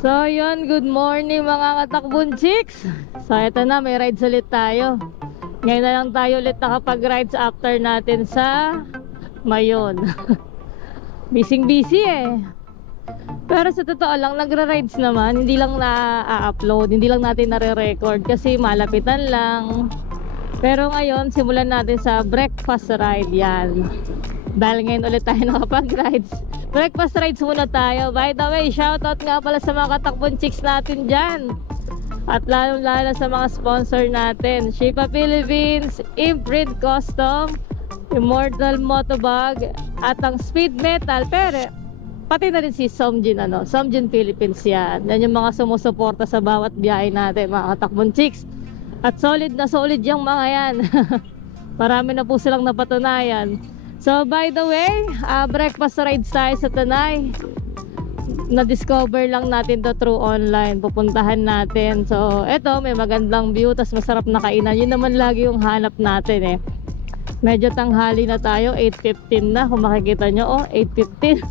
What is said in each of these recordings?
So yun, good morning mga katakbon chicks. So eto na, may rides ulit tayo. Ngayon na lang tayo ulit nakapag-rides after natin sa Mayon. Busy eh. Pero sa totoo lang, nagra-rides naman. Hindi lang na-upload, hindi lang natin nare-record kasi malapitan lang. Pero ngayon, simulan natin sa breakfast ride yan. Dahil ngayon ulit tayo nakapag-rides. Breakfast rides muna tayo. By the way, shoutout nga pala sa mga katakbon chicks natin dyan. At lalo sa mga sponsor natin, Shipa Philippines, Imprint Custom, Immortal Motobag, at ang Speed Metal. Pero pati na rin si Somjin, Somjin Philippines yan. Yan yung mga sumusuporta sa bawat biyahe natin, mga katakbon chicks. At solid na solid yung mga yan. Marami na po silang napatunayan. So by the way, breakfast rides tayo sa Tanay. Na-discover lang natin to through online. Pupuntahan natin. So eto, may magandang view, tas masarap na kainan. Yun naman lagi yung hanap natin eh. Medyo tanghali na tayo, 8:15 na. Kung makikita nyo, 8:15.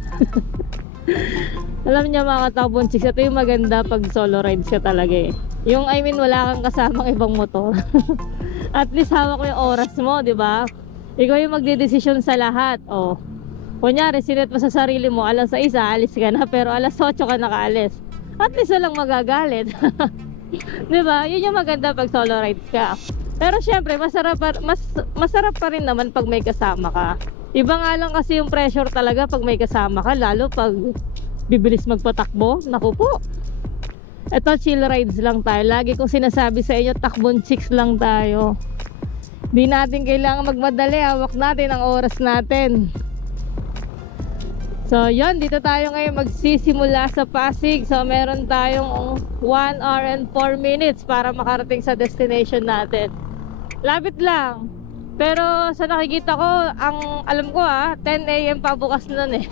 Alam niyo mga katakbon chicks, ito yung maganda pag solo rides ka talaga eh. Yung wala kang kasamang ibang motor. At least hawak mo yung oras mo, di ba? Ikaw yung magdedesisyon sa lahat. Kunyari, sinet mo sa sarili mo, alas 6, alis ka na, pero alas 8 ka nakaalis. At least walang magagalit. Diba? Yun yung maganda pag solo rides ka. Pero syempre, masarap pa rin naman pag may kasama ka. Iba nga lang kasi yung pressure talaga pag may kasama ka, lalo pag bibilis magpatakbo. Naku po. Ito, chill rides lang tayo. Lagi kong sinasabi sa inyo, takbon chicks lang tayo. Di natin kailangan magmadali, hawak natin ang oras natin. So yun, dito tayo ngayon magsisimula sa Pasig. So meron tayong 1 hour and 4 minutes para makarating sa destination natin. Lapit lang. Pero sa nakikita ko, ang alam ko 10 AM pa bukas nun eh.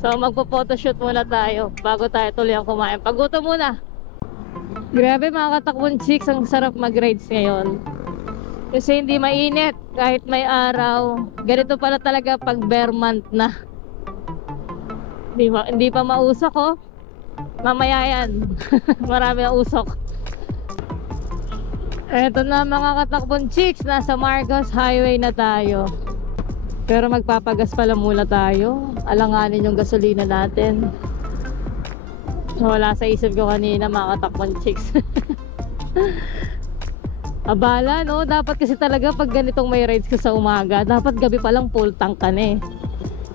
So magpo-photoshoot muna tayo bago tayo tuloy ang kumain. Pagutom muna. Grabe mga katakbon chicks, ang sarap mag-rides ngayon. Kasi hindi mainit kahit may araw. Ganito pala talaga pag bare month na. Hindi pa mausok mamaya yan. Marami ang usok. Eto na mga katakbon chicks, nasa Marcos Highway na tayo. Pero magpapagas pala muna tayo. Alanganin yung gasolina natin. Wala sa isip ko kanina mga katakbon chicks. Abala dapat kasi talaga pag ganitong may rides ka sa umaga, dapat gabi pa lang full tank ka na eh.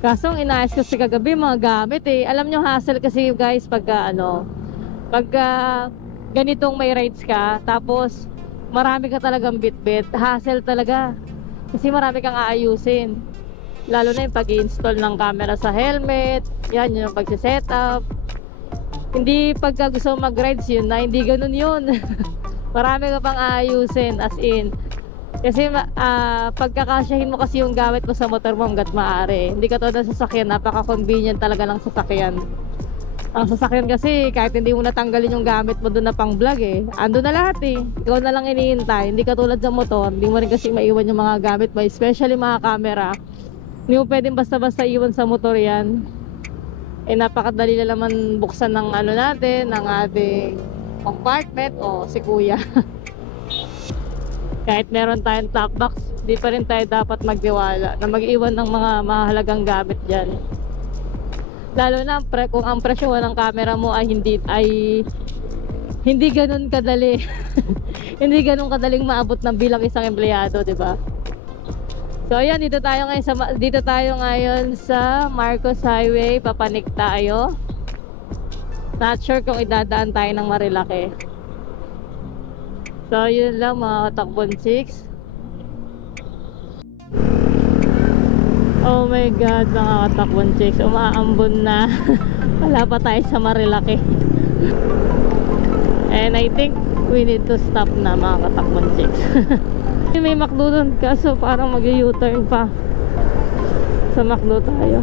Kaso ang inayos kasi kagabi mga gamit eh. Alam nyo hassle kasi guys pagka ganitong may rides ka, tapos marami ka talagang bit-bit, hassle talaga. Kasi marami kang aayusin. Lalo na yung pag-i-install ng camera sa helmet, yan yung pagsisetup. Hindi pagka gusto mag-rides yun na, hindi ganun yun. Marami ka pang aayusin, as in. Kasi pagkakasyahin mo kasi yung gamit mo sa motor mo hanggat maaari. Hindi ka to na sasakyan, napaka-convenient talaga ng sasakyan. Ang sasakyan kasi, kahit hindi mo natanggalin yung gamit mo doon na pang vlog eh, ando na lahat eh. Ikaw na lang iniintay. Hindi ka tulad sa motor, hindi mo rin kasi maiwan yung mga gamit mo, especially mga camera. Hindi mo pwedeng basta-basta iwan sa motor yan. Napakadali na naman buksan ng natin, ng ating compartment si kuya. Kahit meron tayong top box, di pa rin tayo dapat magtiwala na mag-iwan ng mga mahalagang gamit dyan. Lalo na kung ang presyo ng camera mo ay hindi ganun kadali. Hindi ganun kadaling maabot ng bilang isang empleyado, di ba? So ayan, dito tayo ngayon sa Marcos Highway. Papanik tayo. Not sure kung idadaan tayo ng Marilaki. So yun lang mga katakbon chicks. Oh my god mga katakbon chicks, umaambon na. Wala pa tayo sa Marilaki. And I think we need to stop na mga katakbon chicks. May McDo doon, kaso parang mag-u-turn pa. Sa McDo tayo.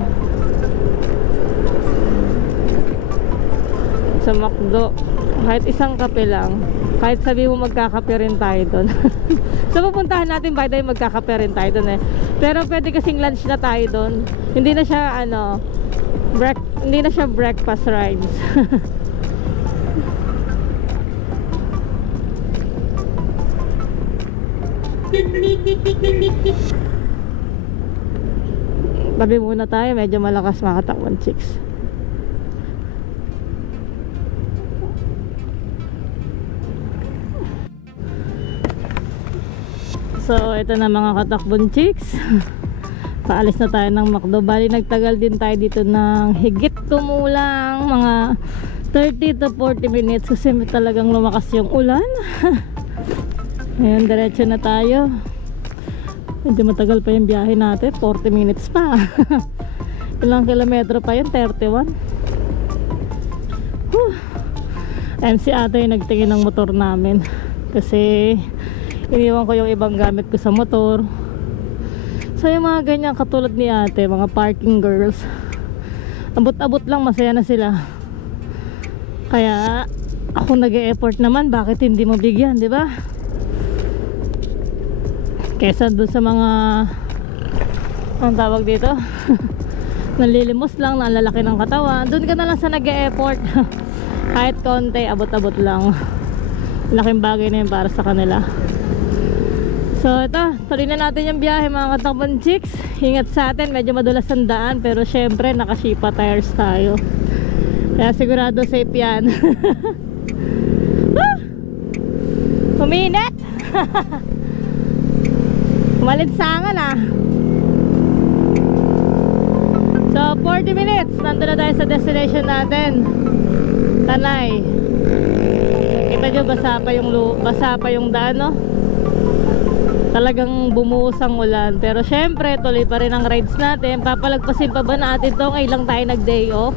Sa McDo, kahit isang kape lang, kahit sabi mo magkakape rin tayo doon. So pupuntahan natin, by the way, magkakape rin tayo doon eh. Pero pwede kasing lunch na tayo doon. Hindi na siya breakfast rides. Tabi muna tayo, medyo malakas mga katakbong chicks. So ito na mga katakbong chicks. Paalis na tayo ng McDo. Bali nagtagal din tayo dito ng higit kumulang mga 30 to 40 minutes kasi talagang lumakas yung ulan. Ngayon diretso na tayo. Medyo matagal pa yung biyahe natin, 40 minutes pa. Ilang kilometro pa yun? 31. And si ate yung nagtingin ng motor namin kasi iniwan ko yung ibang gamit ko sa motor. So yung mga ganyan katulad ni ate, mga parking girls, abot-abot lang masaya na sila. Kaya ako nag-e-effort naman, bakit hindi mo bigyan, di ba? Kesa doon sa mga ang tawag dito nalilimos lang, nalalaki ng katawan, doon ka na lang sa nag-e-effort. Kahit konti, abot-abot lang, laking bagay na yun para sa kanila. So ito, tuloy na natin yung biyahe mga katakbong chicks. Ingat sa atin, medyo madulas ang daan, pero syempre nakashipa tires tayo, kaya sigurado safe yan. Uminit. Malinsangan ah. So 40 minutes nandun na tayo sa destination natin, Tanay. Kita nyo basa pa yung daan, no? Talagang bumuhos ang ulan, pero syempre tuloy pa rin ang rides natin. Papalagpasin pa ba natin to? Ngayon lang tayo nag day off.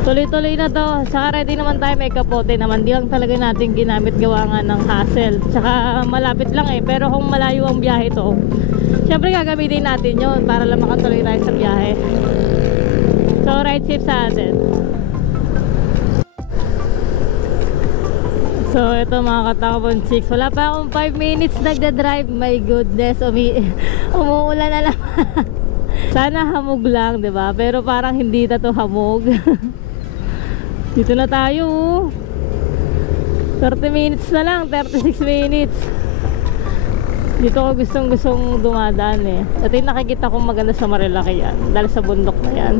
Tuloy-tuloy na to. Tsaka ready naman tayo, may kapote naman. Di lang talaga natin ginamit, gawa nga ng hassle. Tsaka malapit lang eh, pero kung malayo ang biyahe to, syempre gagamitin natin yun para lang makatuloy tayo sa biyahe. So ride safe sa atin. So ito mga katakbong chicks, wala pa akong 5 minutes nagda-drive. My goodness, umuulan na naman. Sana hamog lang, 'di ba? Pero parang hindi na to hamog. Dito na tayo. 30 minutes na lang, 36 minutes. Dito ko gustong dumadaan eh. At yung nakikita kong maganda sa Marilaki yan, dahil sa bundok na yan.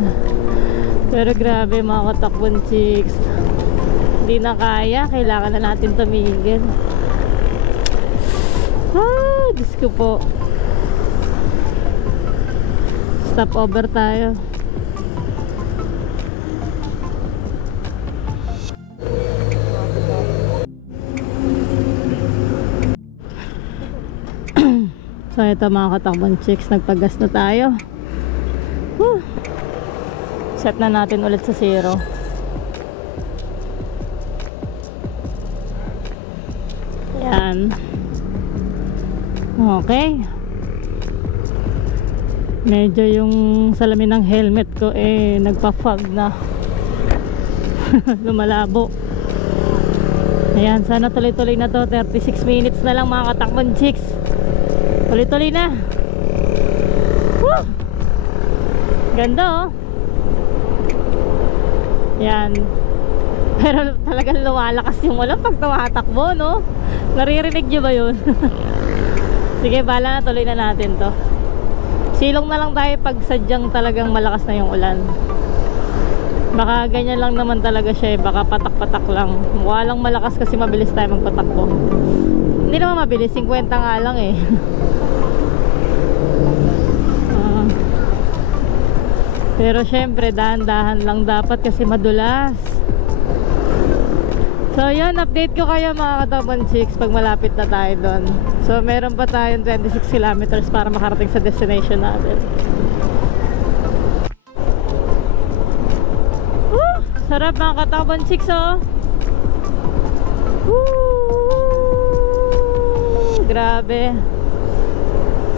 Pero grabe mga katakbong chicks, hindi na kaya, kailangan na natin tumigil. Diyos ko po. Stop over tayo. So ito mga katakbong chicks, nagpagas na tayo. Set na natin ulit sa 0. Yan. Okay. Medyo yung salamin ng helmet ko eh nagpa-fog na. Lumalabo. Ayan, sana tuloy-tuloy na to. 36 minutes na lang mga katakbong chicks. Tuloy-tuloy na. Woo! Ganda oh. Yan. Pero talagang lumalakas yung ulan pag tumatakbo, no? Naririnig nyo ba yun? Sige, bala na, tuloy na natin to. Silong na lang tayo pag sadyang talagang malakas na yung ulan. Baka ganyan lang naman talaga siya eh. Baka patak-patak lang. Mukha lang malakas kasi mabilis tayo magpatakbo. Hindi naman mabilis, 50 nga lang eh. Pero syempre dahan-dahan lang dapat kasi madulas. So yun, update ko kayo mga katakbong chicks pag malapit na tayo doon. So meron pa tayong 26 kilometers para makarating sa destination natin. Sarap mga katakbong chicks oh. Grabe.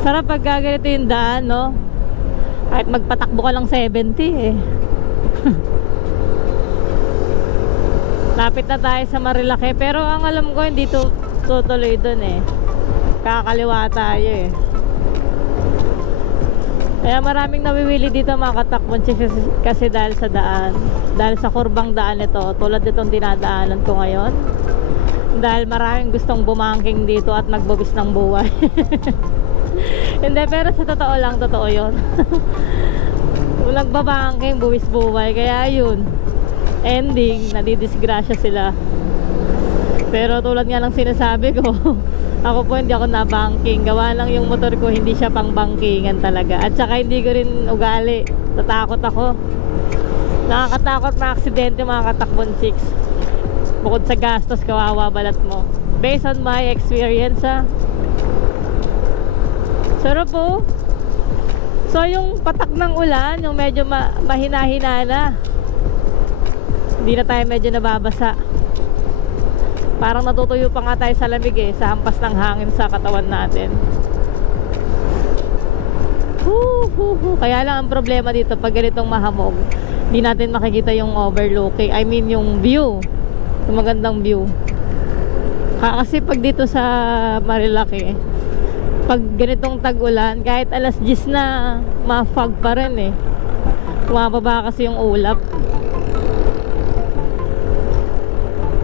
Sarap pag gaganito yung daan, no? Kahit magpatakbo ka lang 70 eh. Lapit na tayo sa Marilaki, pero ang alam ko hindi tutuloy dun eh. Kakaliwa tayo eh. Kaya maraming nawiwili dito mga katakbong chicks kasi dahil sa daan. Dahil sa kurbang daan ito, tulad itong dinadaanan ko ngayon. Dahil maraming gustong bumangking dito at magbubis ng buhay. Hindi, pero sa totoo lang, totoo yun. Kung nagbabangking, buwis buhay. Kaya yun, ending, nadidisgrasya sila. Pero tulad nga ng sinasabi ko, ako po hindi ako nabangking. Gawa lang yung motor ko, hindi siya pang bangkingan talaga. At saka hindi ko rin ugali. Tatakot ako. Nakakatakot na aksidente mga katakbon chicks. Bukod sa gastos, kawawa balat mo. Based on my experience sarap po. So yung patak ng ulan, yung medyo mahina-hina na, hindi na tayo medyo nababasa. Parang natutuyo pa nga tayo sa lamig sa hampas ng hangin sa katawan natin. Kaya lang ang problema dito pag ganitong mahamog, hindi natin makikita yung overlooking, I mean yung view, yung magandang view. Kasi pag dito sa Marilaki, pag ganitong tag-ulan, kahit alas 10 na, ma-fog pa rin bumababa kasi yung ulap.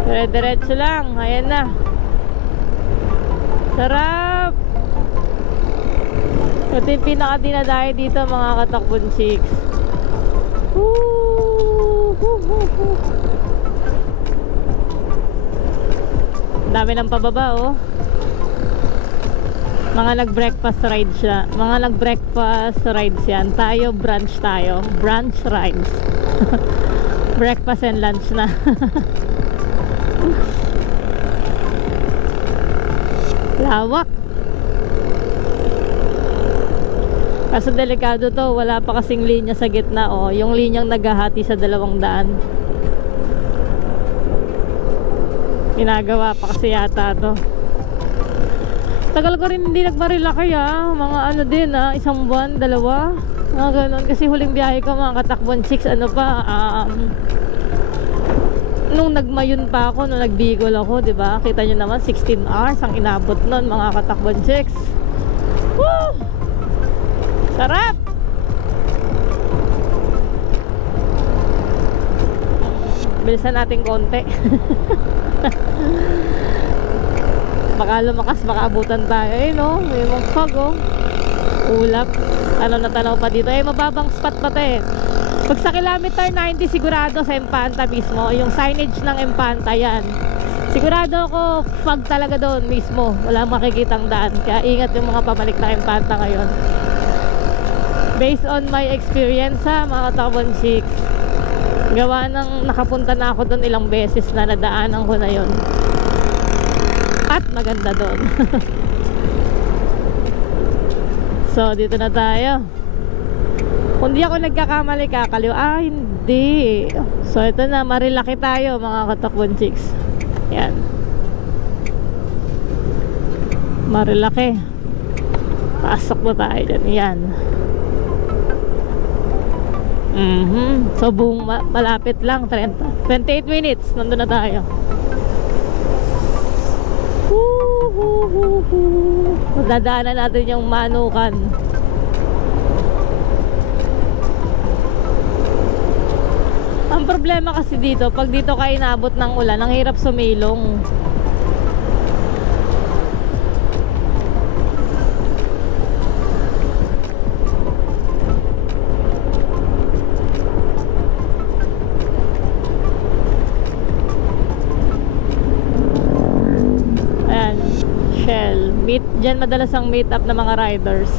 Diretso lang, ayan na. Sarap. Ito yung pinaka-dinadayo dito mga katakbon chicks. Dami ng pababa mga nag-breakfast ride siya. Mga nag-breakfast rides yan. Tayo, brunch tayo. Brunch rides. Breakfast and lunch na. Lawak. Kaso delikado to. Wala pa kasing linya sa gitna yung linyang naghahati sa 200. Ginagawa pa kasi yata to. Tagal ko rin hindi nagmarilaki mga ano din isang buwan, 2, mga ganun. Kasi huling biyahe ko mga katakbon chicks, nung nagmayon pa ako, nung nagbigol ako, diba? Kita nyo naman 16 hours ang inabot nun mga katakbon chicks. Woo! Sarap! Bilisan natin konti. Baka lumakas, baka abutan tayo may magpag ulap. Tanaw na tanaw pa dito mababang spot pa pag sa kilometer 90 sigurado sa Impanta mismo, yung signage ng Impanta yan, sigurado ako fog talaga doon mismo, wala makikitang daan. Kaya ingat yung mga pamalik na Impanta ngayon. Based on my experience mga katakbon chicks, gawa ng nakapunta na ako doon ilang beses na nadaanan ko na yon. At maganda doon. So dito na tayo. Kung di ako nagkakamali kakaliw, hindi. So ito na, Marilaki tayo mga katakbon chicks. Yan, Marilaki. Pasok na tayo dyan. Yan. So buong malapit lang, 28 minutes nandun na tayo. Dadaanan natin yung Manukan. Ang problema kasi dito, pag dito ka inabot ng ulan, ang hirap sumilong. Diyan madalas ang meet up ng mga riders.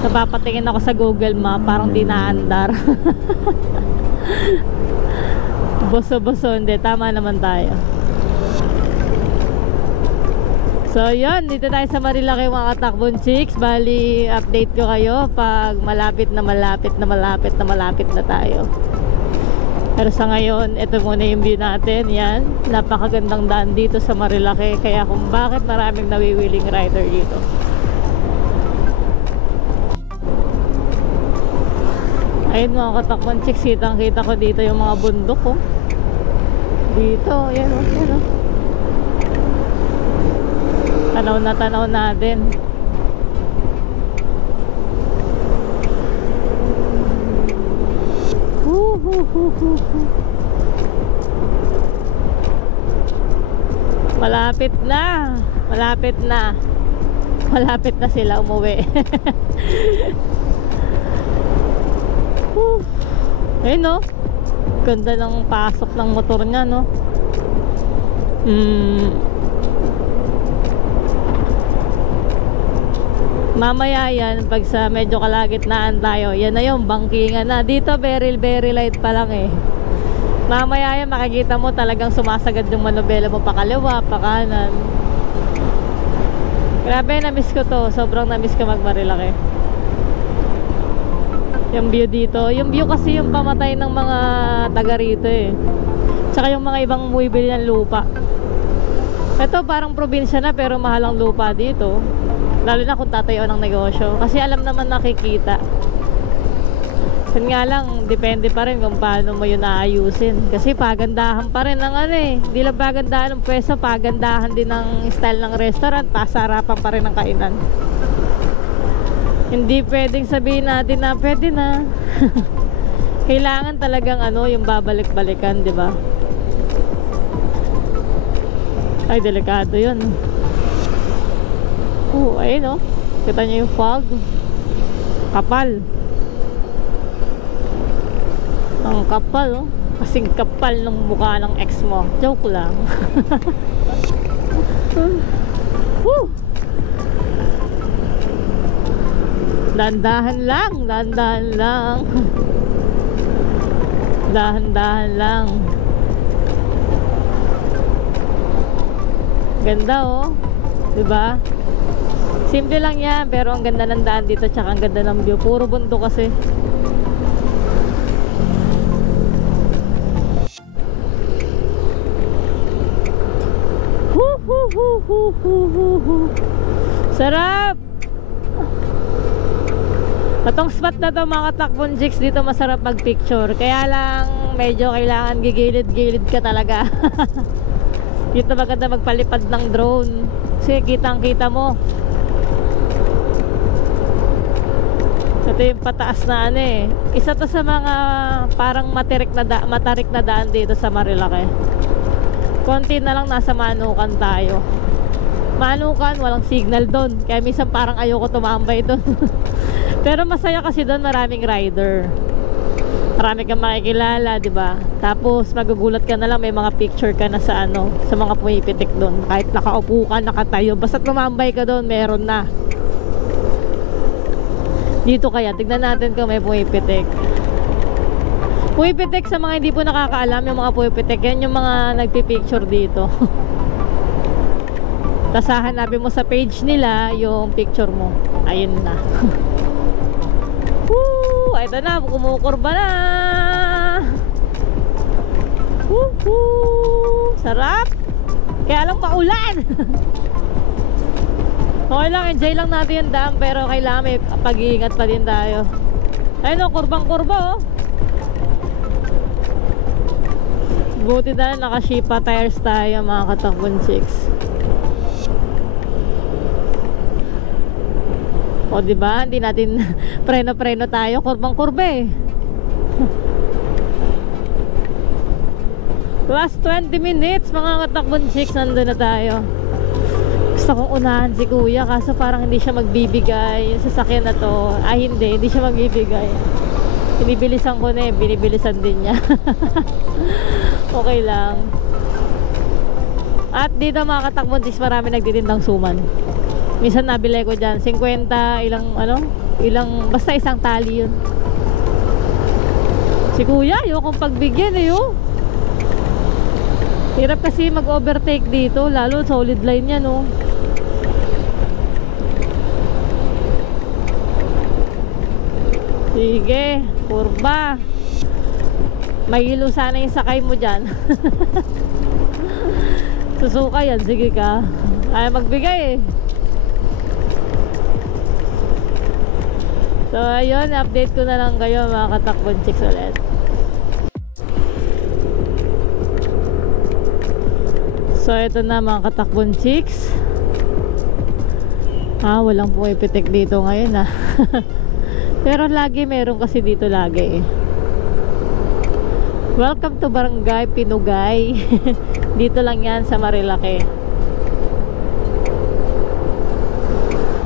Napapatingin ako sa Google Map, parang di naandar. Boso-boso, hindi. Tama naman tayo. So yun, dito tayo sa Marilaki mga katakbon chicks. Bali, update ko kayo pag malapit na tayo. Pero sa ngayon, ito muna yung view natin. Yan, napakagandang daan dito sa Marilaki. Kaya kung bakit maraming nawiwiling rider dito. Ayun mga katakbon chicks, kitang kita ko dito yung mga bundok dito, yan tanaw natin. Malapit na. Malapit na sila umuwi. Ayun no, ganda ng pasok ng motor niya no. Mamaya yan, pag sa medyo kalagitnaan tayo, yan na yung bangkingan na. Dito very light pa lang eh. Mamaya yan makikita mo talagang sumasagad yung manobela mo pa kaliwa, pa kanan. Grabe, na-miss ko to. Sobrang na-miss ko mag-Marilaki. Yung view dito, yung view kasi yung pamatay ng mga taga rito eh. Tsaka yung mga ibang bumibili ng lupa. Ito parang probinsya na pero mahal ang lupa dito. Lalo na kung tatayo ng negosyo. Kasi alam naman nakikita. Yun nga lang, depende pa rin kung paano mo yun aayusin. Kasi pagandahan pa rin ng ano eh. Hindi lang pagandahan ng pwesto, pagandahan din ng style ng restaurant. Pasarapan pa rin ng kainan. Hindi pwedeng sabihin natin na pwede na. Kailangan talagang ano, yung babalik-balikan, di ba? Ay, delikado yun. Ayun oh. Kita nyo yung fog. Kapal. Ang kapal oh. Kasing kapal ng mukha ng ex mo. Joke lang. Dahan-dahan lang. Dahan-dahan lang. Dahan-dahan lang. Ganda oh. Diba? Simple lang yan, pero ang ganda ng daan dito, tsaka ang ganda ng view. Puro bundok kasi. Sarap! Itong spot na to mga katakbon jigs, dito masarap mag-picture. Kaya lang, medyo kailangan gigilid-gilid ka talaga. Dito maganda magpalipad ng drone. Kasi kitang-kita mo. Ito yung pataas na ano eh. Isa to sa mga parang matarik na daan dito sa Marilaki. Konti na lang nasa Manukan tayo. Manukan, walang signal doon. Kaya minsan parang ayoko tumambay doon. Pero masaya kasi doon, maraming rider. Marami kang makikilala, di ba? Tapos magugulat ka na lang, may mga picture ka na sa ano, sa mga pumipitik doon. Kahit nakaupo ka, nakatayo, basta tumambay ka doon, meron na. Dito kaya, tignan natin kung may pumipitik. Pumipitik, sa mga hindi po nakakaalam, yung mga pumipitik, yan yung mga nagpipicture dito. Tapos hahanapin mo sa page nila yung picture mo. Ayun na. Woo! Ito na, kumukurba na. Woohoo! Sarap! Kaya lang maulan. Okay lang, enjoy lang natin yung dam, pero kailangan may pag-iingat pa din tayo. Ayun o, kurbang-kurba oh. Buti na naka-Shipa tires tayo mga katakbon chicks. O diba, hindi natin preno-preno tayo, kurbang-kurba eh. Last 20 minutes mga katakbon chicks, nandun na tayo. Gusto kong unahan si kuya, kaso parang hindi siya magbibigay. Yung sasakyan na to, hindi siya magbibigay. Binibilisan ko na eh, binibilisan din niya. Okay lang. At dito mga katakbon chicks, marami nagtitindang suman. Minsan nabili ko dyan 50, basta isang tali yun. Si kuya, ayokong pagbigyan eh oh. Hirap kasi mag-overtake dito, lalo solid line yan oh. Sige, kurba. Mahilo sana yung sakay mo dyan. Susuka yan, sige ka. Ay magbigay eh. So ayun, update ko na lang kayo mga katakbon chicks ulit. So ito na mga katakbon chicks. Walang pumipitik dito ngayon Pero lagi meron kasi dito lagi eh. Welcome to Barangay Pinugay. Dito lang yan sa Marilaki.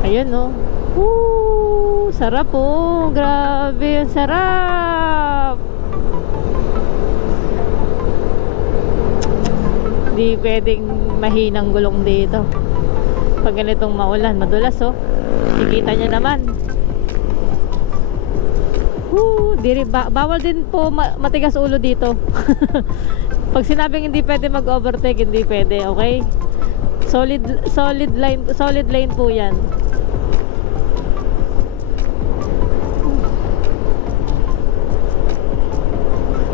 Ayun oh. Sarap oh. Grabe, ang sarap. Hindi pwedeng mahinang gulong dito. Pag ganitong maulan, madulas oh. Ikita nyo naman. Bawal din po matigas ulo dito. Pag sinabing hindi pwede mag-overtake, hindi pwede, okay? Solid lane po 'yan.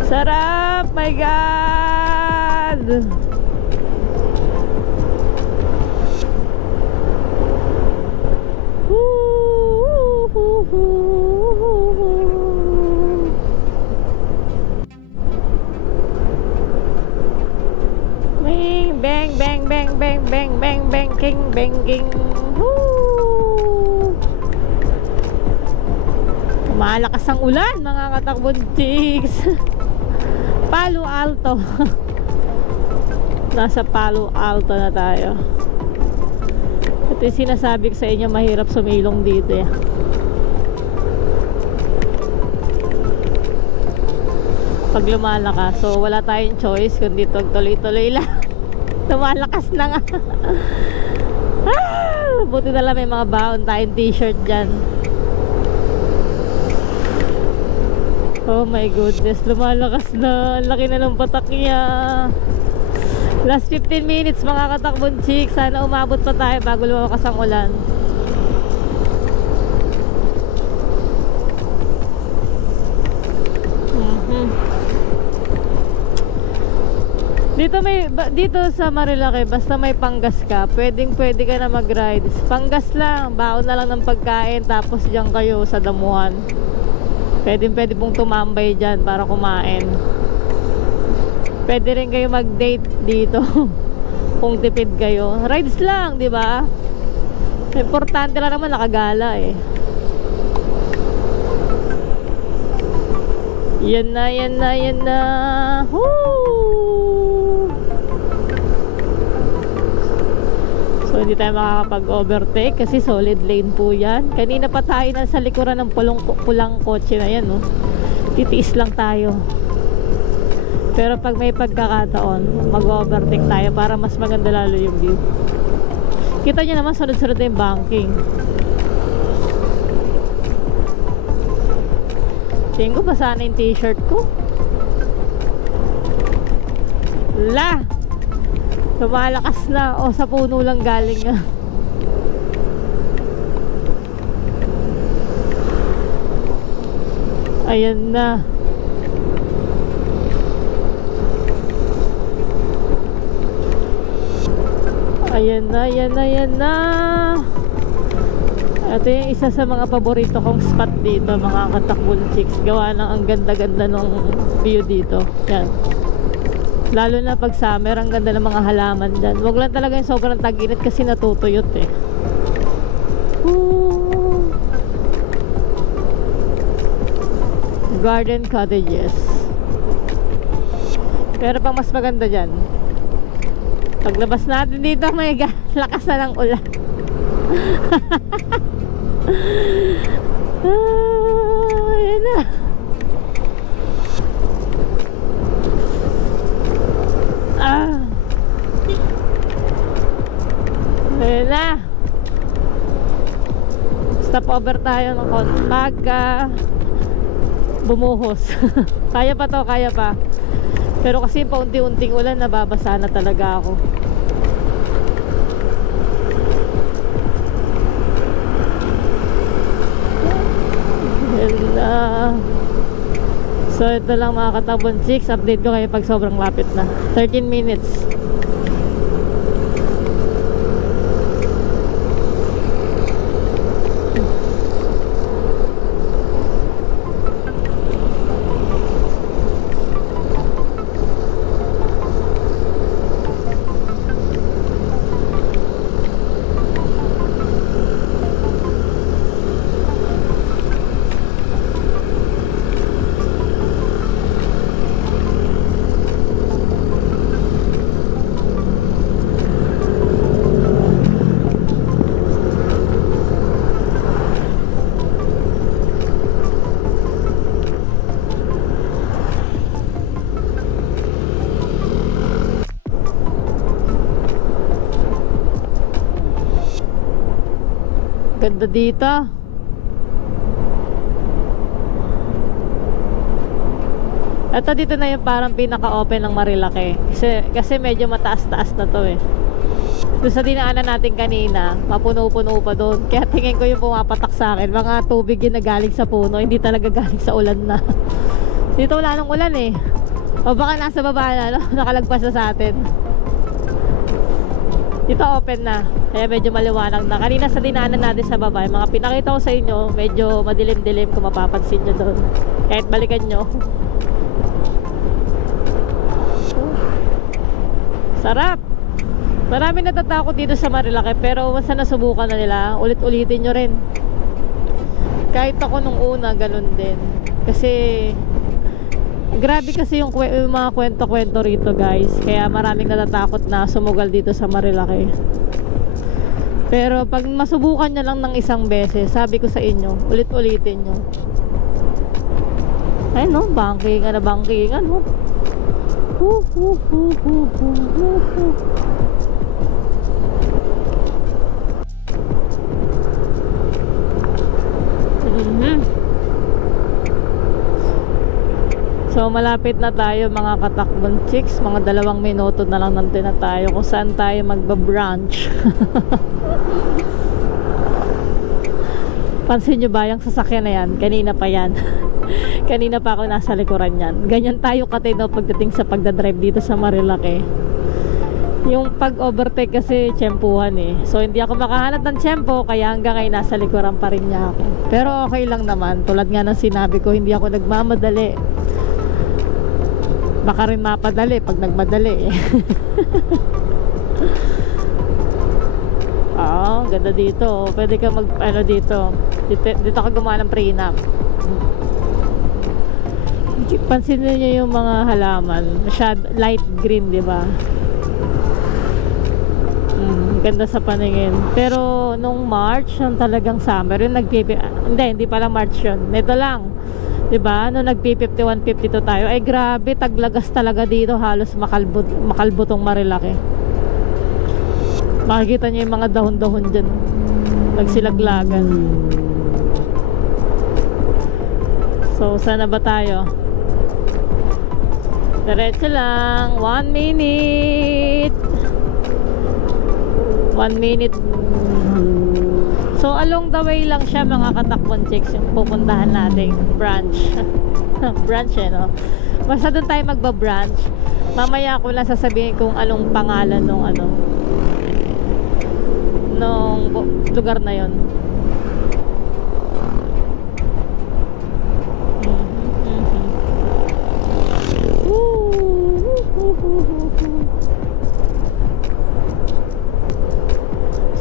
Sarap, my God. Bang bang bang bang bang bang bang king bang king. Malakas ang ulan, mga katakbon chicks. Palo Alto. Nasa Palo Alto na tayo. Ito yung sinasabi ko sa inyo, mahirap sumilong dito eh. Pag lumalakas, so wala tayong choice kundi tuloy-tuloy lang. Lumalakas na nga. Buti na lang may mga baon tayong t-shirt dyan. Oh my goodness, lumalakas na. Ang laki na ng patak niya. Last 15 minutes mga katakbon chicks. Sana umabot pa tayo bago lumakas ang ulan. Dito sa Marilaki, basta may panggas ka, pwede ka na mag-rides. Panggas lang, baon na lang ng pagkain, tapos diyan kayo sa damuhan. Pwede pong tumambay dyan para kumain. Pwede rin kayo mag-date dito. Kung tipid kayo, rides lang, di ba? Importante lang naman nakagala eh. Yan na. Woo! So hindi tayo makakapag-overtake kasi solid lane po yan. Kanina pa tayo nasa likuran ng pulang kotse na yan, no? Titiis lang tayo. Pero pag may pagkakataon, mag-overtake tayo para mas maganda lalo yung view. Kita nyo naman, sunod-sunod na yung banking. Tingin ko pa sana yung t-shirt ko. Lumalakas na. O sa puno lang galing nga. Ayan na. Ayan na. Ito yung isa sa mga paborito kong spot dito, mga katakbon chicks. Gawa ng ang ganda-ganda ng view dito. Yan. Lalo na pag summer, ang ganda ng mga halaman dyan. Huwag lang talaga yung sobrang tag-init kasi natutuyot eh. Garden cottages. Pero pang mas maganda dyan, paglabas natin dito, may lakas na ng ulan. Ayan na. Ayan na. Stop over tayo ng pagka bumuhos. Kaya pa to, kaya pa. Pero kasi paunti-unting ulan, nababasa na talaga ako. So ito lang mga katakbon chicks, update ko kayo pag sobrang lapit na. 13 minutes. Ganda dito. Ito dito na yung parang pinaka-open ng Marilake. Kasi medyo mataas-taas na to eh. Doon sa dinaanan natin kanina, mapuno-puno pa doon. Kaya tingin ko yung pumapatak sa akin, mga tubig yun na galing sa puno, hindi talaga galing sa ulan na. Dito wala nang ulan eh. O baka nasa baba na, no? Nakalagpas na sa atin. Dito open na, kaya medyo maliwanag na. Kanina sa dinaanan natin sa baba, yung mga pinakita ko sa inyo, medyo madilim-dilim kung mapapansin nyo doon. Kahit balikan nyo. Sarap! Marami natatakot dito sa Marilake, pero once na nasubukan na nila, ulit-ulitin nyo rin. Kahit ako nung una, ganun din. Kasi grabe kasi yung mga kwento-kwento rito, guys. Kaya maraming natatakot na sumugal dito sa Marilake. Pero pag masubukan nyo lang ng isang beses, sabi ko sa inyo, ulit-ulitin nyo. Ay no, bankingan na bankingan, no? So malapit na tayo mga katakbon chicks. Mga 2 minuto na lang nandun na tayo kung saan tayo magba-brunch. Pansin nyo ba yung sasakyan na yan? Kanina pa yan. Kanina pa ako nasa likuran yan. Ganyan tayo katino pagdating sa pagdadrive dito sa Marilake. Yung pag-overtake kasi tsempuhan eh. So hindi ako makahanap ng tsempo, kaya hanggang ngayon nasa likuran pa rin niya ako. Pero okay lang naman. Tulad nga ng sinabi ko, hindi ako nagmamadali. Baka rin mapadali pag nagmadali eh. Oo, ganda dito. Pwede ka mag dito. Dito ka gumawa ng prenup. Pansinin niyo yung mga halaman, light green, di ba? Ganda sa paningin. Pero nung March, nung talagang summer, yung hindi pala March yun. Ito lang. 'Di ba? Nung nagpi-51, 52 tayo, ay grabe, taglagas talaga dito, halos makalbo tong Marilake. Makikita niyo yung mga dahon-dahon diyan. Nagsilaglagan. So, sana ba tayo? Diretso lang. 1 minute. 1 minute. So along the way lang siya mga katakbon chicks, yung pupuntahan nating branch. Branch eh, no? Basta doon tayo magba-branch. Mamaya ko lang sasabihin kung anong pangalan nung nung lugar na yon.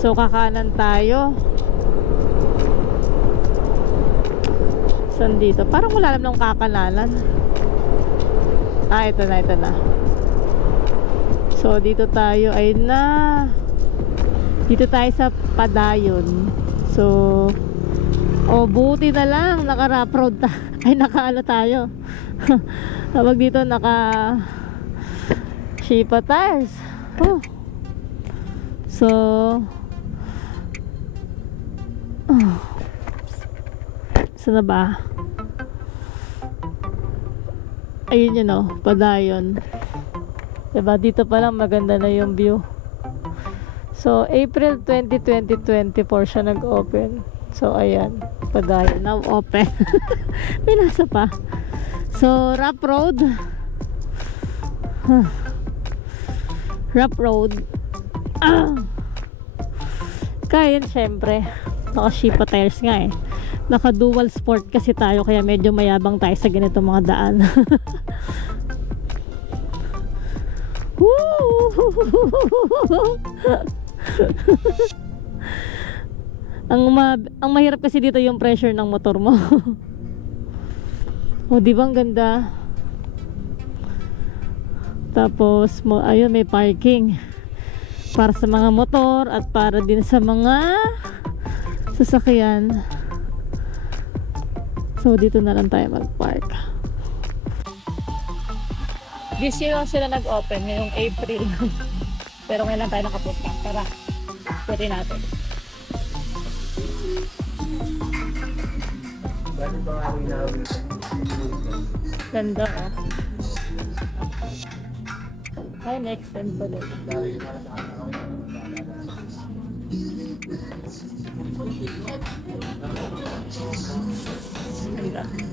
So kakanan tayo. Saan dito? Parang wala naman ng kakananan. Ah, ito na. So dito tayo ay dito tayo sa Padayon. So buti na lang naka-rough road ay naka-ano tayo. Tawag dito, Shipa tires. So saan na ba? Ayun yun o, Padayon. Diba? Dito pa lang maganda na yung view. So, April 20, 2024 siya nag-open. So, ayan. Padayon. Now open. May nasa pa. So, rough road. Rough road. Kaya yun, syempre. Naka-Shipa tires nga eh. Naka-dual sport kasi tayo, kaya medyo mayabang tayo sa ganito mga daan. Ang mahirap kasi dito yung pressure ng motor mo. Di ba ang ganda? Tapos ayun, may parking para sa mga motor at para din sa mga sasakyan. So dito na lang tayo mag-park. This year lang sila nag-open, ngayong April. Pero ngayon lang tayo nakapunta. Tara, pwede natin. Ganda oh. Ay, na-extend pa din. Ganda.